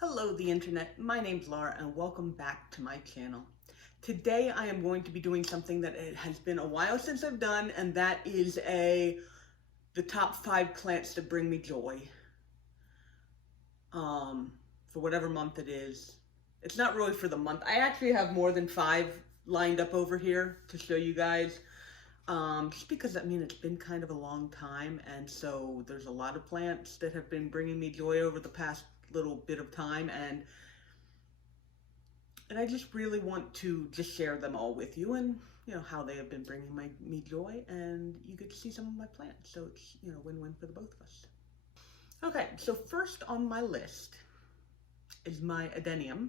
Hello the internet, my name's Laura and welcome back to my channel. Today I am going to be doing something that it has been a while since I've done, and that is the top 5 plants that bring me joy. For whatever month it is. It's not really for the month. I actually have more than 5 lined up over here to show you guys. Just because, I mean, it's been kind of a long time, and so there's a lot of plants that have been bringing me joy over the past little bit of time, and I just really want to just share them all with you, and you know how they have been bringing me joy, and you get to see some of my plants, so it's, you know, win-win for the both of us. Okay, so first on my list is my adenium.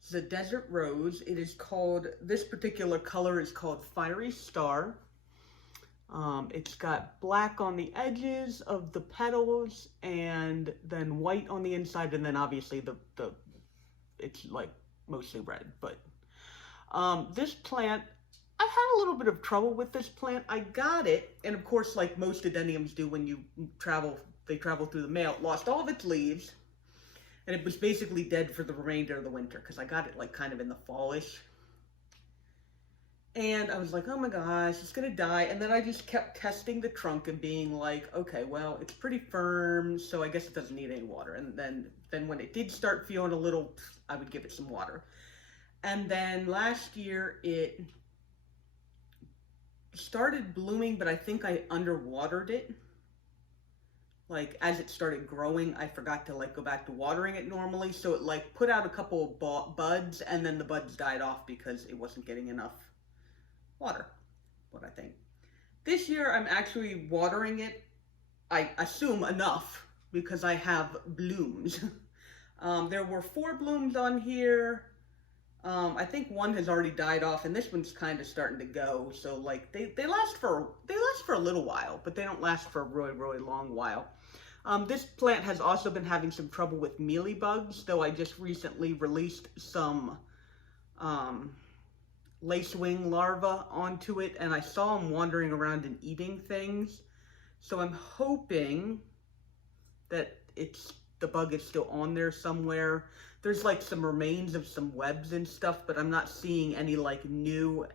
It's a desert rose. It is called, this particular color is called Fiery Star. It's got black on the edges of the petals and then white on the inside, and then obviously it's like mostly red. But this plant, I've had a little bit of trouble with this plant. I got it, and of course, like most adeniums do when you travel, they travel through the mail. It lost all of its leaves, and it was basically dead for the remainder of the winter because I got it like kind of in the fallish. And I was like, oh my gosh, it's gonna die. And then I just kept testing the trunk and being like, okay, well, it's pretty firm, so I guess it doesn't need any water. And then when it did start feeling a little, I would give it some water. And then last year it started blooming, but I think I underwatered it. Like as it started growing, I forgot to like go back to watering it normally. So it like put out a couple of buds, and then the buds died off because it wasn't getting enough water, what I think. This year I'm actually watering it, I assume enough, because I have blooms. There were 4 blooms on here. I think one has already died off, and this one's kind of starting to go. So like they last for a little while, but they don't last for a really long while. This plant has also been having some trouble with mealybugs, though I just recently released some lacewing larvae onto it, and I saw them wandering around and eating things. So I'm hoping that the bug is still on there somewhere. There's like some remains of some webs and stuff, but I'm not seeing any like new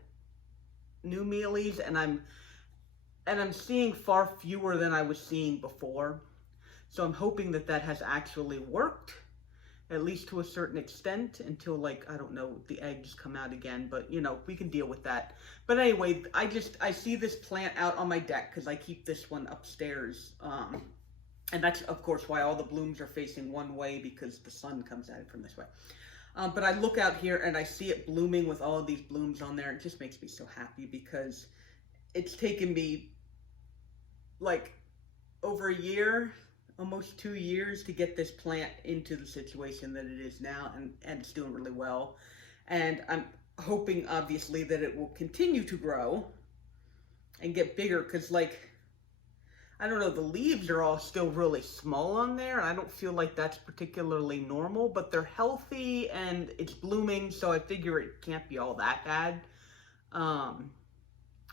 mealies, and I'm seeing far fewer than I was seeing before. So I'm hoping that that has actually worked, at least to a certain extent, until like, I don't know, the eggs come out again, but you know, we can deal with that. But anyway, I see this plant out on my deck because I keep this one upstairs. And that's of course why all the blooms are facing one way, because the sun comes at it from this way. But I look out here and I see it blooming with all of these blooms on there. It just makes me so happy because it's taken me like over a year, almost 2 years to get this plant into the situation that it is now, and it's doing really well. And I'm hoping obviously that it will continue to grow and get bigger, because like, I don't know, the leaves are all still really small on there. I don't feel like that's particularly normal, but they're healthy and it's blooming, so I figure it can't be all that bad. And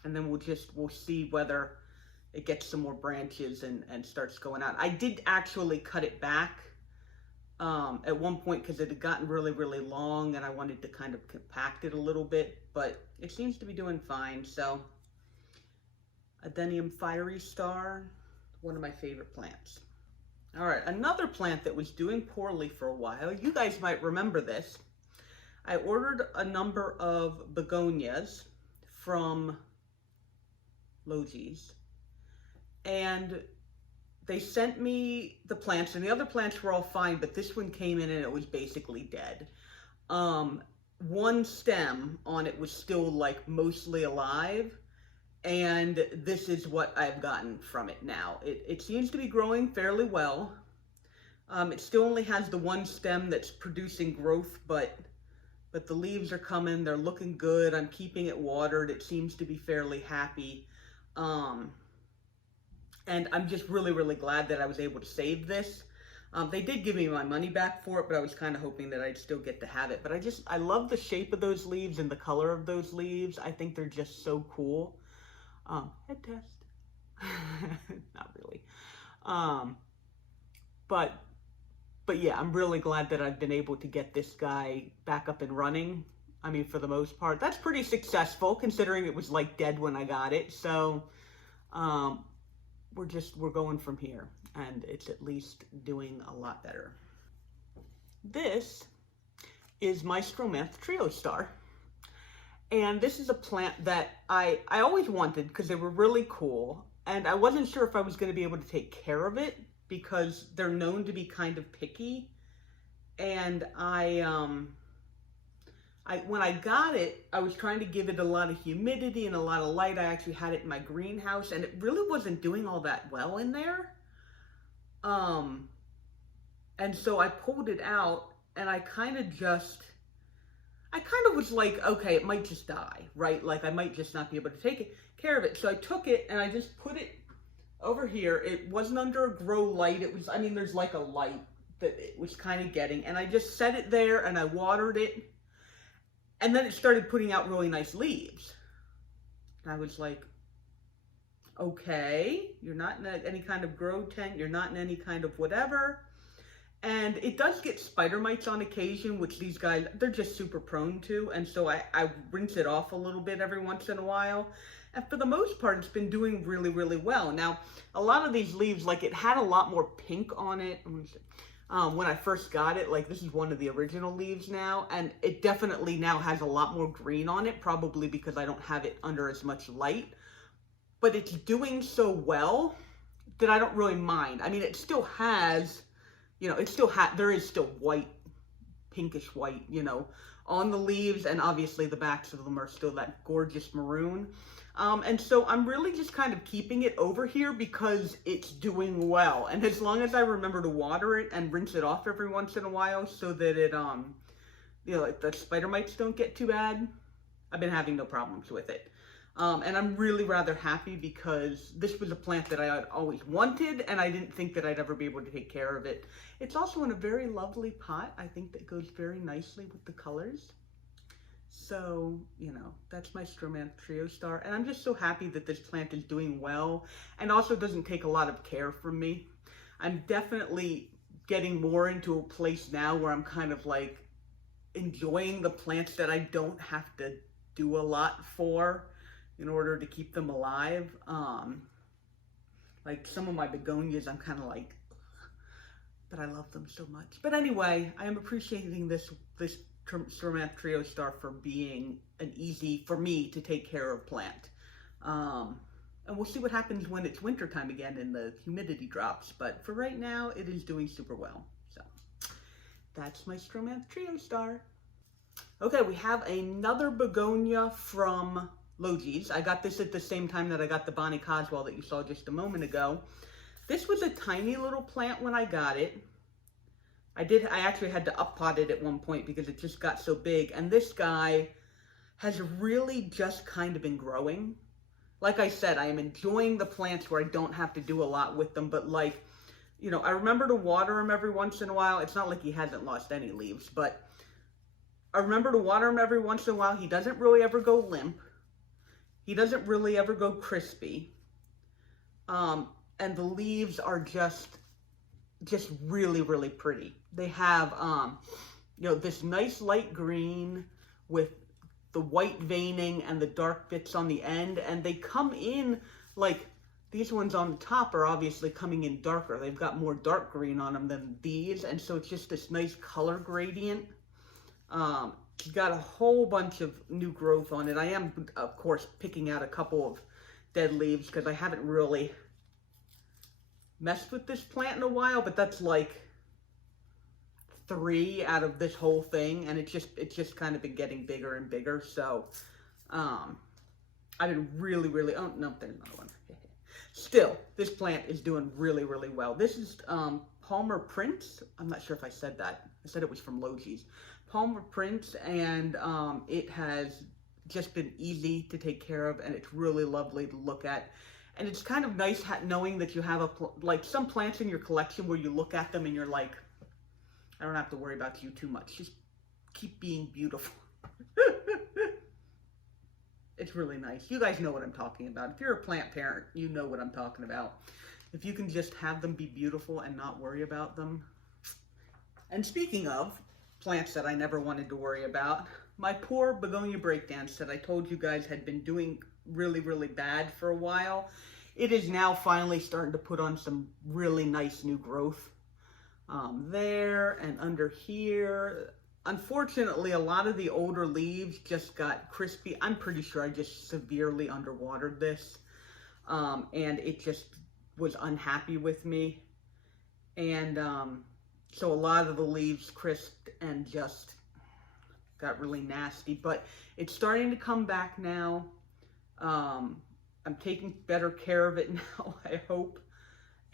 then we'll see whether it gets some more branches and starts going out. I did actually cut it back at one point because it had gotten really long, and I wanted to kind of compact it a little bit, but it seems to be doing fine. So Adenium Fiery Star, one of my favorite plants. All right, another plant that was doing poorly for a while, you guys might remember this. I ordered a number of begonias from Logi's, and they sent me the plants, and the other plants were all fine, but this one came in and it was basically dead. One stem on it was still like mostly alive, and this is what I've gotten from it now. It seems to be growing fairly well. It still only has the one stem that's producing growth, but the leaves are coming, they're looking good. I'm keeping it watered. It seems to be fairly happy. And I'm just really glad that I was able to save this. They did give me my money back for it, but I was kind of hoping that I'd still get to have it. But I love the shape of those leaves and the color of those leaves. I think they're just so cool. Head test. Not really. But But yeah, I'm really glad that I've been able to get this guy back up and running. I mean, for the most part, that's pretty successful considering it was like dead when I got it. So, we're going from here, and it's at least doing a lot better. This is Maestro Trio Star. And this is a plant that I always wanted because they were really cool. And I wasn't sure if I was going to be able to take care of it because they're known to be kind of picky. And when I got it, I was trying to give it a lot of humidity and a lot of light. I actually had it in my greenhouse, and it really wasn't doing all that well in there. And so I pulled it out, and I kind of was like, okay, it might just die, right? Like, I might just not be able to take care of it. So I took it, and I just put it over here. It wasn't under a grow light. It was, I mean, there's like a light that it was kind of getting. And I just set it there, and I watered it. And then it started putting out really nice leaves. And I was like, okay, you're not in any kind of grow tent. You're not in any kind of whatever. And it does get spider mites on occasion, which these guys, they're just super prone to. And so I rinse it off a little bit every once in a while. And for the most part, it's been doing really, really well. Now, a lot of these leaves, like it had a lot more pink on it. When I first got it, like this is one of the original leaves now. And it definitely now has a lot more green on it, probably because I don't have it under as much light. But it's doing so well that I don't really mind. I mean, it still has... You know, there is still white, pinkish white, you know, on the leaves, and obviously the backs of them are still that gorgeous maroon. And so I'm really just kind of keeping it over here because it's doing well. And as long as I remember to water it and rinse it off every once in a while so that it, you know, like the spider mites don't get too bad, I've been having no problems with it. And I'm really rather happy because this was a plant that I had always wanted, and I didn't think that I'd ever be able to take care of it. It's also in a very lovely pot, I think, that goes very nicely with the colors. So, you know, that's my Trio Star, and I'm just so happy that this plant is doing well, and also doesn't take a lot of care from me. I'm definitely getting more into a place now where I'm kind of like enjoying the plants that I don't have to do a lot for in order to keep them alive. Like some of my begonias, I'm kind of like, but I love them so much. But anyway, I am appreciating this Trio Star for being an easy, for me to take care of plant. And we'll see what happens when it's wintertime again and the humidity drops. But for right now, it is doing super well. So that's my Trio Star. Okay, we have another begonia from Logies. I got this at the same time that I got the Bonnie Coswell that you saw just a moment ago. This was a tiny little plant when I got it. I actually had to up-pot it at one point because it just got so big. And this guy has really just kind of been growing. Like I said, I am enjoying the plants where I don't have to do a lot with them. But like, you know, I remember to water him every once in a while. It's not like he hasn't lost any leaves, but I remember to water him every once in a while. He doesn't really ever go limp. He doesn't really ever go crispy. And the leaves are just really, really pretty. They have, you know, this nice light green with the white veining and the dark bits on the end. And they come in, like, these ones on the top are obviously coming in darker. They've got more dark green on them than these. And so it's just this nice color gradient. It's got a whole bunch of new growth on it. I am, of course, picking out a couple of dead leaves because I haven't really messed with this plant in a while, but that's like 3 out of this whole thing, and it's just kind of been getting bigger and bigger. So I've been really, oh no, there's another one. Still, this plant is doing really, really well. This is Palmer Prince. I'm not sure if I said that. I said it was from Logies. Palmer Prince, and it has just been easy to take care of, and it's really lovely to look at. And it's kind of nice knowing that you have like some plants in your collection where you look at them and you're like, I don't have to worry about you too much. Just keep being beautiful. It's really nice. You guys know what I'm talking about. If you're a plant parent, you know what I'm talking about. If you can just have them be beautiful and not worry about them, And speaking of plants that I never wanted to worry about, my poor Begonia Breakdance that I told you guys had been doing really, really bad for a while, it is now finally starting to put on some really nice new growth. There and under here. Unfortunately, a lot of the older leaves just got crispy. I'm pretty sure I just severely underwatered this, and it just was unhappy with me. And so a lot of the leaves crisped and just got really nasty, but it's starting to come back now. I'm taking better care of it now, I hope.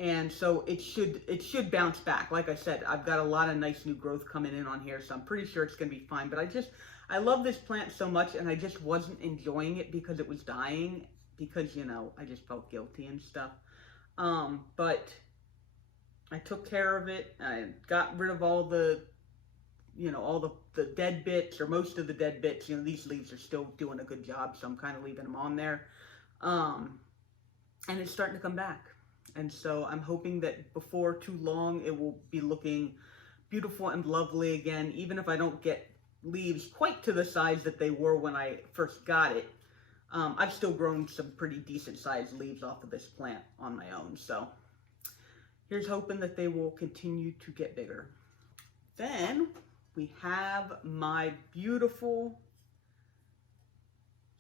And so it should bounce back. Like I said, I've got a lot of nice new growth coming in on here, so I'm pretty sure it's going to be fine. But I love this plant so much, and I just wasn't enjoying it because it was dying, because, you know, I just felt guilty and stuff. But I took care of it. I got rid of all the, you know, all the dead bits, or most of the dead bits. You know, these leaves are still doing a good job, so I'm kind of leaving them on there. And it's starting to come back. And so I'm hoping that before too long, it will be looking beautiful and lovely again, even if I don't get leaves quite to the size that they were when I first got it. I've still grown some pretty decent sized leaves off of this plant on my own. So here's hoping that they will continue to get bigger. Then we have my beautiful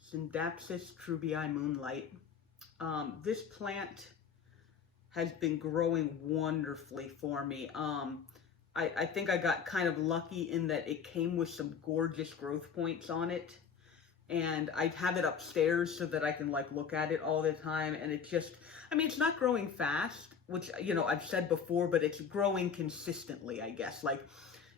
Syngonium Moonlight. This plant has been growing wonderfully for me. I think I got kind of lucky in that it came with some gorgeous growth points on it. And I have it upstairs so that I can like look at it all the time. And it just, I mean, it's not growing fast, which, you know, I've said before, but it's growing consistently, I guess. Like,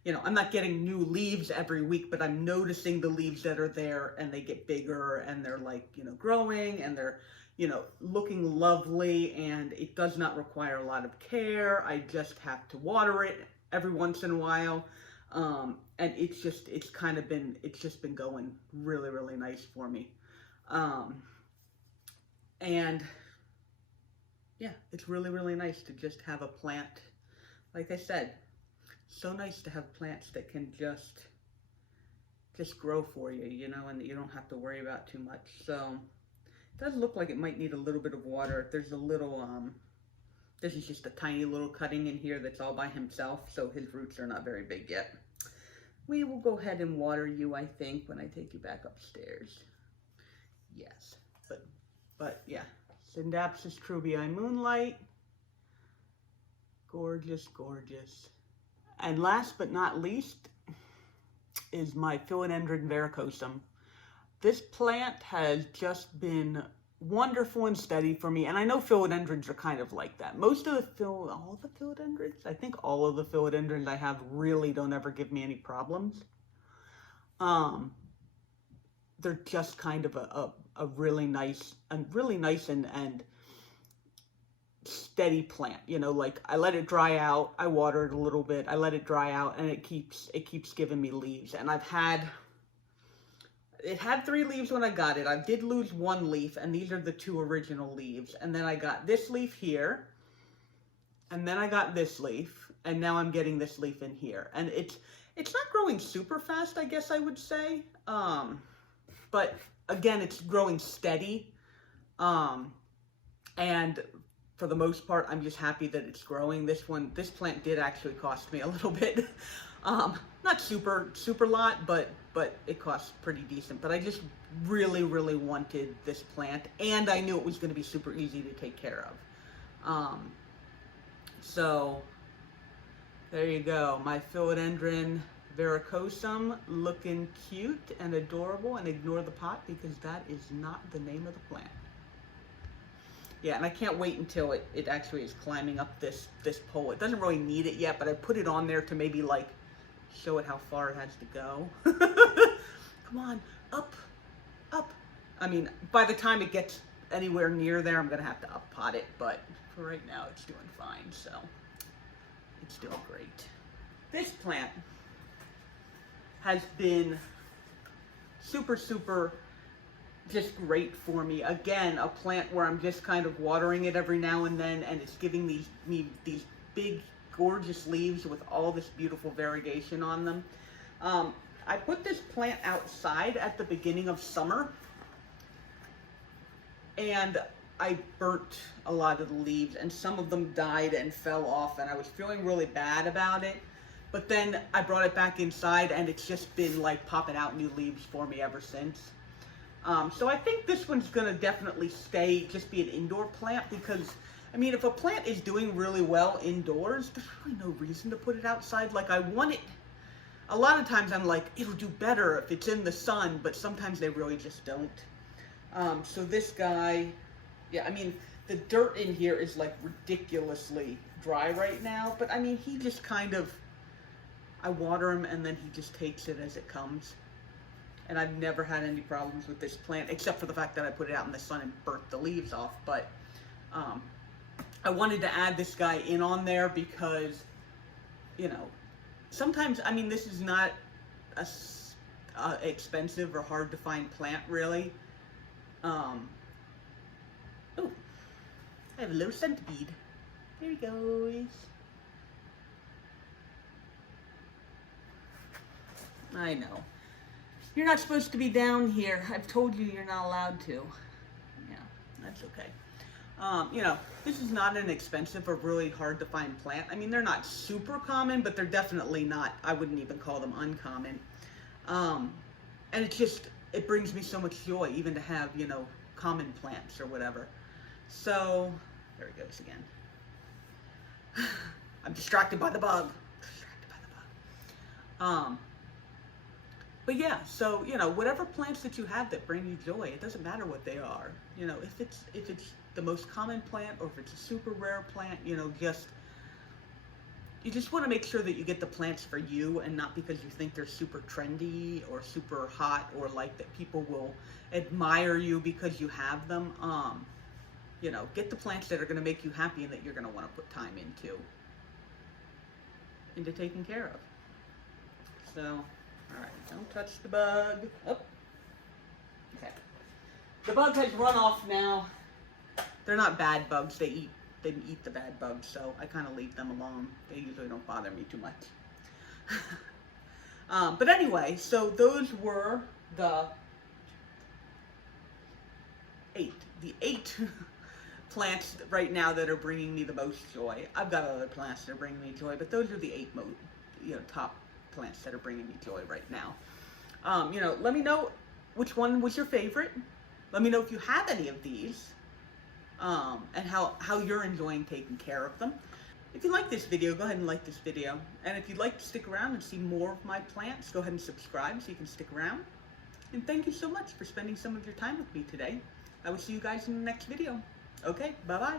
you know, I'm not getting new leaves every week, but I'm noticing the leaves that are there, and they get bigger, and they're like, you know, growing, and they're, you know, looking lovely, and it does not require a lot of care. I just have to water it every once in a while. And it's just been going really, really nice for me. And yeah, it's really, really nice to just have a plant. Like I said, so nice to have plants that can just grow for you, you know, and that you don't have to worry about too much. So it does look like it might need a little bit of water. There's a little, this is just a tiny little cutting in here that's all by himself, so his roots are not very big yet. We will go ahead and water you, I think, when I take you back upstairs. Yes, but yeah, Syngonium Moonlight. Gorgeous, gorgeous. And last but not least is my Philodendron Varicosum. This plant has just been wonderful and steady for me, and I know philodendrons are kind of like that. Most of the all the philodendrons, I think all of the philodendrons I have really don't ever give me any problems. They're just kind of a really nice and steady plant, you know. Like, I let it dry out, I water it a little bit, I let it dry out, and it keeps giving me leaves. And it had 3 leaves when I got it. I did lose 1 leaf, and these are the 2 original leaves. And then I got this leaf here, and then I got this leaf, and now I'm getting this leaf in here. And it's not growing super fast, I guess I would say. But again, it's growing steady. And for the most part, I'm just happy that it's growing. This plant did actually cost me a little bit. Not super lot, but it costs pretty decent. But I just really, really wanted this plant, and I knew it was going to be super easy to take care of. So there you go, my Philodendron Varicosum, looking cute and adorable. And ignore the pot, because that is not the name of the plant. Yeah, and I can't wait until it actually is climbing up this pole. It doesn't really need it yet, but I put it on there to maybe like show it how far it has to go. Come on, up. I mean, by the time it gets anywhere near there, I'm gonna have to up pot it, but for right now, it's doing fine, so it's doing great. This plant has been super just great for me. Again, a plant where I'm just kind of watering it every now and then, and it's giving me these big gorgeous leaves with all this beautiful variegation on them. I put this plant outside at the beginning of summer, and I burnt a lot of the leaves, and some of them died and fell off, and I was feeling really bad about it. But then I brought it back inside, and it's just been like popping out new leaves for me ever since. So I think this one's gonna definitely stay, just be an indoor plant, because I mean, if a plant is doing really well indoors, there's really no reason to put it outside. Like, I want it, a lot of times I'm like, it'll do better if it's in the sun, but sometimes they really just don't. So this guy, yeah, I mean, the dirt in here is like ridiculously dry right now, but I mean, he just kind of, I water him and then he just takes it as it comes. And I've never had any problems with this plant, except for the fact that I put it out in the sun and burnt the leaves off. But I wanted to add this guy in on there because, you know, sometimes, I mean, this is not a expensive or hard to find plant, really. Oh, I have a little centipede. There he goes. I know. You're not supposed to be down here. I've told you you're not allowed to. Yeah, that's okay. You know, this is not an expensive or really hard to find plant. I mean, they're not super common, but they're definitely not, I wouldn't even call them uncommon. And it's just, it brings me so much joy even to have, you know, common plants or whatever. So, there he goes again. I'm distracted by the bug. But yeah, so, you know, whatever plants that you have that bring you joy, it doesn't matter what they are. You know, if it's the most common plant or if it's a super rare plant, you know, you just want to make sure that you get the plants for you and not because you think they're super trendy or super hot or like that people will admire you because you have them. You know, get the plants that are going to make you happy and that you're going to want to put time into taking care of. So, all right, don't touch the bug. Oh, okay. The bug has run off now. They're not bad bugs. They eat the bad bugs, so I kind of leave them alone. They usually don't bother me too much. But anyway, so those were the eight plants right now that are bringing me the most joy. I've got other plants that are bringing me joy, but those are the 8 top plants that are bringing me joy right now. You know, let me know which one was your favorite. Let me know if you have any of these, and how you're enjoying taking care of them. If you like this video, go ahead and like this video. And if you'd like to stick around and see more of my plants, go ahead and subscribe so you can stick around. And thank you so much for spending some of your time with me today. I will see you guys in the next video. Okay, bye-bye.